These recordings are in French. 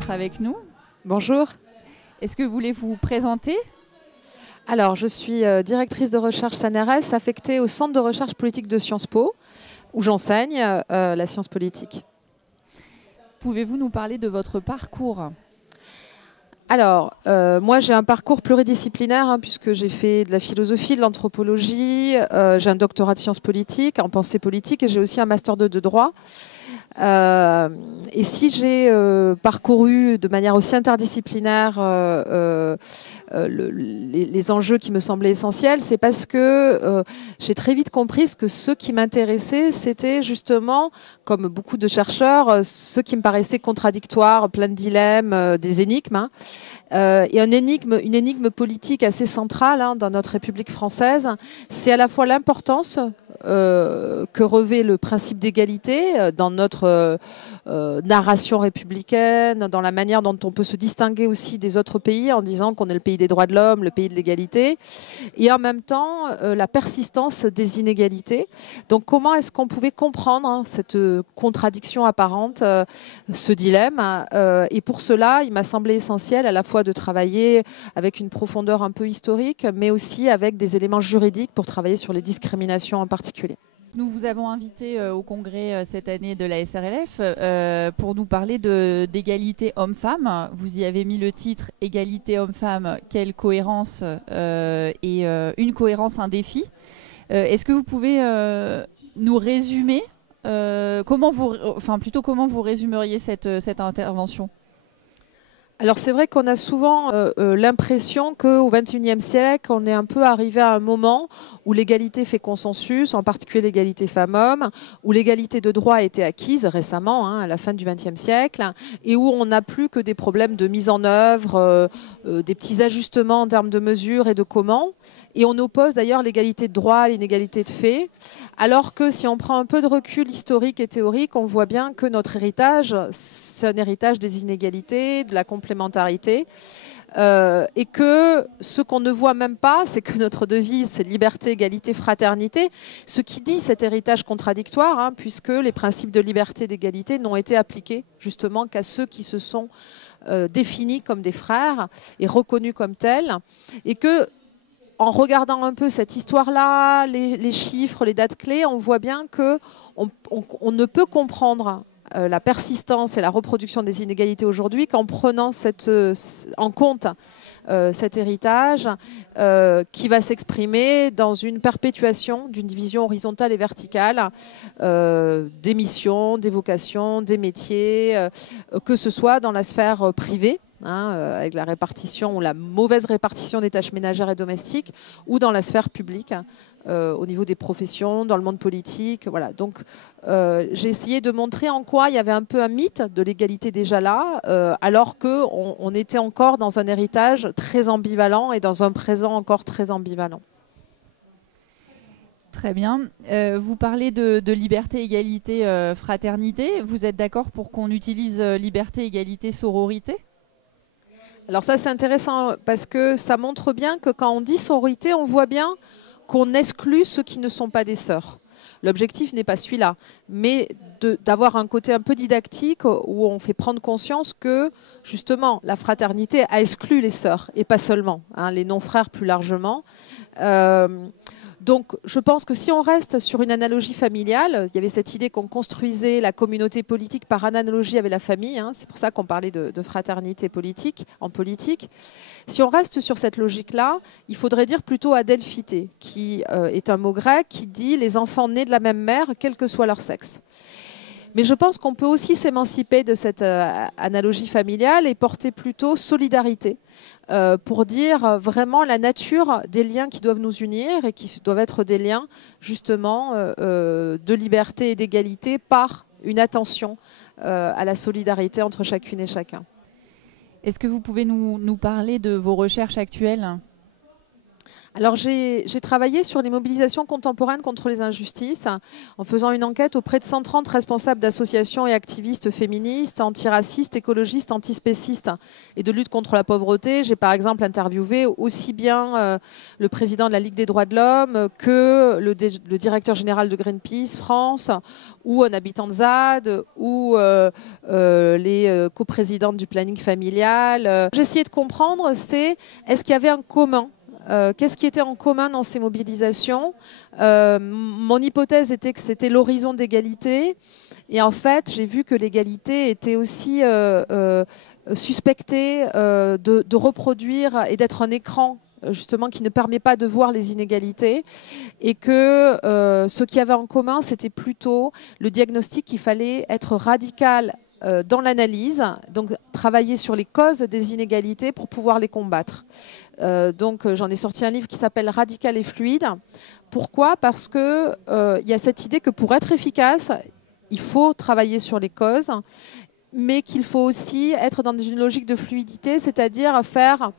d'être avec nous. Bonjour. Est-ce que vous voulez vous présenter ? Alors, je suis directrice de recherche CNRS affectée au Centre de recherche politique de Sciences Po, où j'enseigne la science politique. Pouvez-vous nous parler de votre parcours ? Alors, moi j'ai un parcours pluridisciplinaire puisque j'ai fait de la philosophie, de l'anthropologie, j'ai un doctorat de sciences politiques, en pensée politique et j'ai aussi un master 2 de droit. Et si j'ai parcouru de manière aussi interdisciplinaire les enjeux qui me semblaient essentiels, c'est parce que j'ai très vite compris que ce qui m'intéressait, c'était justement, comme beaucoup de chercheurs, ce qui me paraissait contradictoire, plein de dilemmes, des énigmes. Et une énigme politique assez centrale dans notre République française, c'est à la fois l'importance que revêt le principe d'égalité dans notre narration républicaine, dans la manière dont on peut se distinguer aussi des autres pays en disant qu'on est le pays des droits de l'homme, le pays de l'égalité, et en même temps la persistance des inégalités. Donc comment est-ce qu'on pouvait comprendre cette contradiction apparente, ce dilemme, et pour cela, il m'a semblé essentiel à la fois de travailler avec une profondeur un peu historique, mais aussi avec des éléments juridiques pour travailler sur les discriminations en particulier. Nous vous avons invité au congrès cette année de la SRLF pour nous parler d'égalité homme-femme. Vous y avez mis le titre « Égalité homme-femme, quelle cohérence ?» et une cohérence, un défi. Est-ce que vous pouvez nous résumer comment vous résumeriez cette intervention ? Alors c'est vrai qu'on a souvent l'impression qu'au XXIe siècle, on est un peu arrivé à un moment où l'égalité fait consensus, en particulier l'égalité femmes-hommes, où l'égalité de droit a été acquise récemment, à la fin du XXe siècle, et où on n'a plus que des problèmes de mise en œuvre, des petits ajustements en termes de mesures et de comment. Et on oppose d'ailleurs l'égalité de droit à l'inégalité de fait, alors que si on prend un peu de recul historique et théorique, on voit bien que notre héritage, c'est un héritage des inégalités, de la complémentarité, et que ce qu'on ne voit même pas, c'est que notre devise, c'est liberté, égalité, fraternité, ce qui dit cet héritage contradictoire, puisque les principes de liberté et d'égalité n'ont été appliqués justement qu'à ceux qui se sont définis comme des frères et reconnus comme tels, et que en regardant un peu cette histoire-là, les chiffres, les dates clés, on voit bien qu'on ne peut comprendre la persistance et la reproduction des inégalités aujourd'hui qu'en prenant en compte cet héritage qui va s'exprimer dans une perpétuation d'une division horizontale et verticale des missions, des vocations, des métiers, que ce soit dans la sphère privée, avec la répartition ou la mauvaise répartition des tâches ménagères et domestiques, ou dans la sphère publique, au niveau des professions, dans le monde politique. Voilà. Donc, j'ai essayé de montrer en quoi il y avait un peu un mythe de l'égalité déjà là, alors qu'on était encore dans un héritage très ambivalent et dans un présent encore très ambivalent. Très bien. Vous parlez de liberté, égalité, fraternité. Vous êtes d'accord pour qu'on utilise liberté, égalité, sororité ? Alors ça, c'est intéressant parce que ça montre bien que quand on dit sororité, on voit bien qu'on exclut ceux qui ne sont pas des sœurs. L'objectif n'est pas celui-là, mais d'avoir un côté un peu didactique où on fait prendre conscience que, justement, la fraternité a exclu les sœurs, et pas seulement, les non-frères plus largement. Donc, je pense que si on reste sur une analogie familiale, il y avait cette idée qu'on construisait la communauté politique par analogie avec la famille. C'est pour ça qu'on parlait de fraternité politique, en politique. Si on reste sur cette logique-là, il faudrait dire plutôt adelphité, qui est un mot grec qui dit les enfants nés de la même mère, quel que soit leur sexe. Mais je pense qu'on peut aussi s'émanciper de cette analogie familiale et porter plutôt solidarité pour dire vraiment la nature des liens qui doivent nous unir et qui doivent être des liens justement de liberté et d'égalité par une attention à la solidarité entre chacune et chacun. Est-ce que vous pouvez nous parler de vos recherches actuelles ? Alors j'ai travaillé sur les mobilisations contemporaines contre les injustices en faisant une enquête auprès de 130 responsables d'associations et activistes féministes, antiracistes, écologistes, antispécistes et de lutte contre la pauvreté. J'ai par exemple interviewé aussi bien le président de la Ligue des droits de l'homme que le directeur général de Greenpeace France ou un habitant de ZAD ou les coprésidentes du planning familial. J'ai essayé de comprendre, est-ce qu'il y avait un commun? Qu'est-ce qui était en commun dans ces mobilisations? Mon hypothèse était que c'était l'horizon d'égalité. Et en fait, j'ai vu que l'égalité était aussi suspectée de reproduire et d'être un écran justement qui ne permet pas de voir les inégalités, et que ce qu'il y avait en commun, c'était plutôt le diagnostic qu'il fallait être radical dans l'analyse, donc travailler sur les causes des inégalités pour pouvoir les combattre. Donc j'en ai sorti un livre qui s'appelle Radical et fluide. Pourquoi? Parce que y a cette idée que pour être efficace, il faut travailler sur les causes, mais qu'il faut aussi être dans une logique de fluidité, c'est-à-dire faire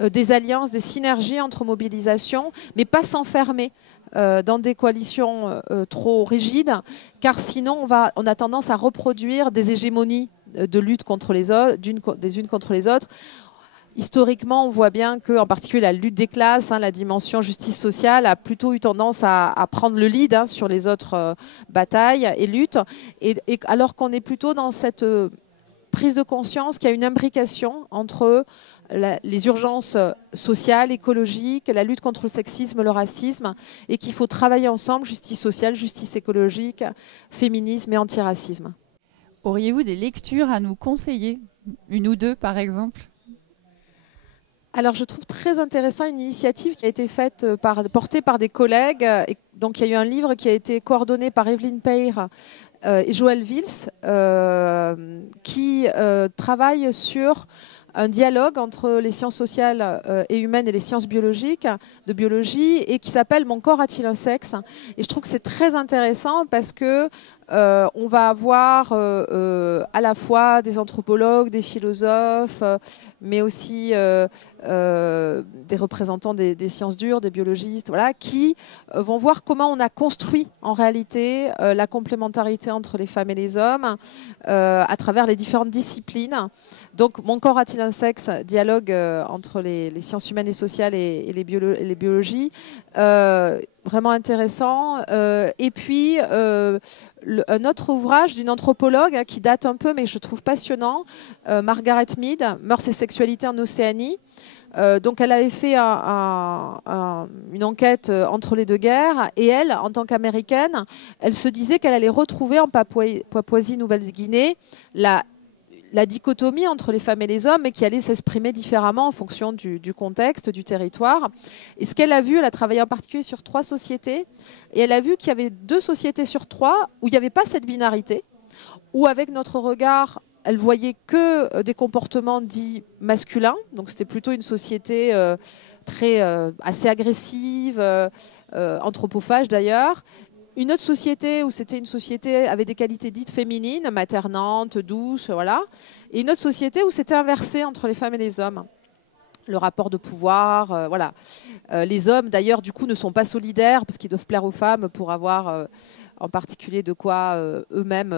des alliances, des synergies entre mobilisations, mais pas s'enfermer dans des coalitions trop rigides, car sinon on a tendance à reproduire des hégémonies de lutte contre les autres, des unes contre les autres. Historiquement, on voit bien que, en particulier, la lutte des classes, la dimension justice sociale, a plutôt eu tendance à prendre le lead sur les autres batailles et luttes, et alors qu'on est plutôt dans cette prise de conscience qu'il y a une imbrication entre les urgences sociales, écologiques, la lutte contre le sexisme, le racisme, et qu'il faut travailler ensemble, justice sociale, justice écologique, féminisme et antiracisme. Auriez-vous des lectures à nous conseiller? Une ou deux, par exemple? Alors, je trouve très intéressant une initiative qui a été portée par des collègues. Et donc, il y a eu un livre qui a été coordonné par Evelyne Peyre et Joël Vils, qui travaillent sur un dialogue entre les sciences sociales et humaines et les sciences biologiques, de biologie, et qui s'appelle Mon corps a-t-il un sexe? Et je trouve que c'est très intéressant parce que on va avoir à la fois des anthropologues, des philosophes, mais aussi des représentants des sciences dures, des biologistes, voilà, qui vont voir comment on a construit en réalité la complémentarité entre les femmes et les hommes à travers les différentes disciplines. Donc, Mon corps a-t-il un sexe? Dialogue entre les sciences humaines et sociales et les biologies. Vraiment intéressant. Et puis, un autre ouvrage d'une anthropologue qui date un peu, mais je trouve passionnant, Margaret Mead, Mœurs et sexualité en Océanie. Donc, elle avait fait une enquête entre les deux guerres, et elle, en tant qu'américaine, elle se disait qu'elle allait retrouver en Papouasie-Nouvelle-Guinée la dichotomie entre les femmes et les hommes, mais qui allait s'exprimer différemment en fonction du contexte, du territoire. Et ce qu'elle a vu, elle a travaillé en particulier sur 3 sociétés, et elle a vu qu'il y avait 2 sociétés sur 3 où il n'y avait pas cette binarité, où avec notre regard, elle voyait que des comportements dits masculins, donc c'était plutôt une société assez agressive, anthropophage d'ailleurs. Une autre société où c'était une société avec des qualités dites féminines, maternantes, douces, voilà. Et une autre société où c'était inversé entre les femmes et les hommes. Le rapport de pouvoir, voilà. Les hommes, d'ailleurs, du coup, ne sont pas solidaires parce qu'ils doivent plaire aux femmes pour avoir en particulier de quoi eux-mêmes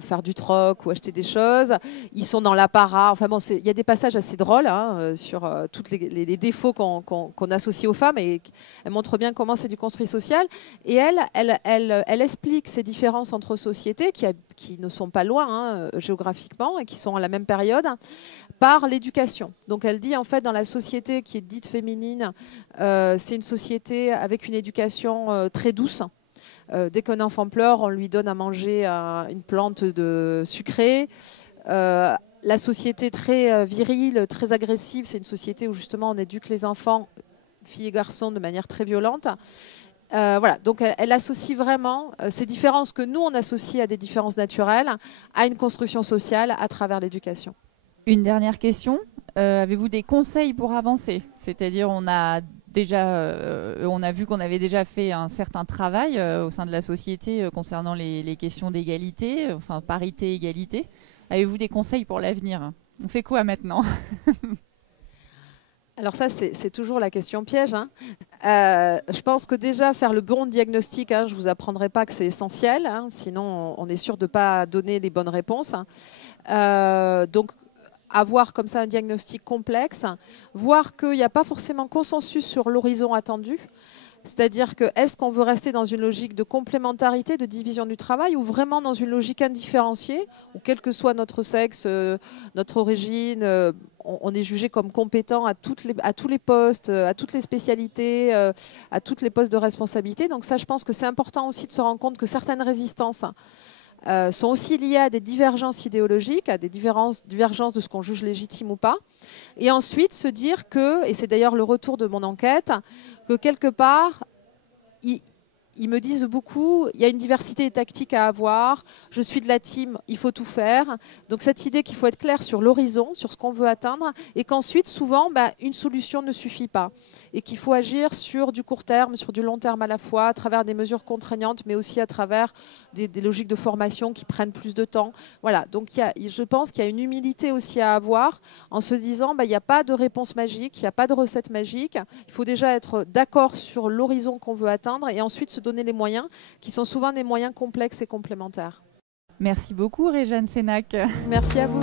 faire du troc ou acheter des choses. Ils sont dans l'apparat. Enfin bon, il y a des passages assez drôles sur tous les défauts qu'on associe aux femmes, et elle montre bien comment c'est du construit social. Et elle explique ces différences entre sociétés qui ne sont pas loin géographiquement et qui sont à la même période, par l'éducation. Donc elle dit en fait dans la société qui est dite féminine, c'est une société avec une éducation très douce. Dès qu'un enfant pleure, on lui donne à manger une plante sucrée. La société très virile, très agressive, c'est une société où justement on éduque les enfants, filles et garçons, de manière très violente. Voilà, donc elle associe vraiment ces différences que nous on associe à des différences naturelles à une construction sociale à travers l'éducation. Une dernière question. Avez-vous des conseils pour avancer? C'est-à-dire, on a vu qu'on avait déjà fait un certain travail au sein de la société concernant les questions d'égalité, enfin parité, égalité. Avez-vous des conseils pour l'avenir? On fait quoi maintenant? Alors ça, c'est toujours la question piège. Je pense que déjà faire le bon diagnostic, hein, je ne vous apprendrai pas que c'est essentiel, hein, sinon on est sûr de ne pas donner les bonnes réponses. Donc avoir comme ça un diagnostic complexe, voir qu'il n'y a pas forcément consensus sur l'horizon attendu. C'est-à-dire que est-ce qu'on veut rester dans une logique de complémentarité, de division du travail, ou vraiment dans une logique indifférenciée, où quel que soit notre sexe, notre origine, on est jugé comme compétent à tous les postes, à toutes les spécialités, à tous les postes de responsabilité. Donc ça, je pense que c'est important aussi de se rendre compte que certaines résistances sont aussi liées à des divergences idéologiques, à des divergences de ce qu'on juge légitime ou pas. Et ensuite, se dire que, et c'est d'ailleurs le retour de mon enquête, que quelque part, ils me disent beaucoup, il y a une diversité tactique à avoir, je suis de la team, il faut tout faire. Donc cette idée qu'il faut être clair sur l'horizon, sur ce qu'on veut atteindre, et qu'ensuite, souvent, une solution ne suffit pas. Et qu'il faut agir sur du court terme, sur du long terme à la fois, à travers des mesures contraignantes, mais aussi à travers des logiques de formation qui prennent plus de temps. Voilà, donc je pense qu'il y a une humilité aussi à avoir en se disant, il n'y a pas de réponse magique, il n'y a pas de recette magique. Il faut déjà être d'accord sur l'horizon qu'on veut atteindre et ensuite se donner les moyens, qui sont souvent des moyens complexes et complémentaires. Merci beaucoup, Réjeanne Sénac. Merci à vous.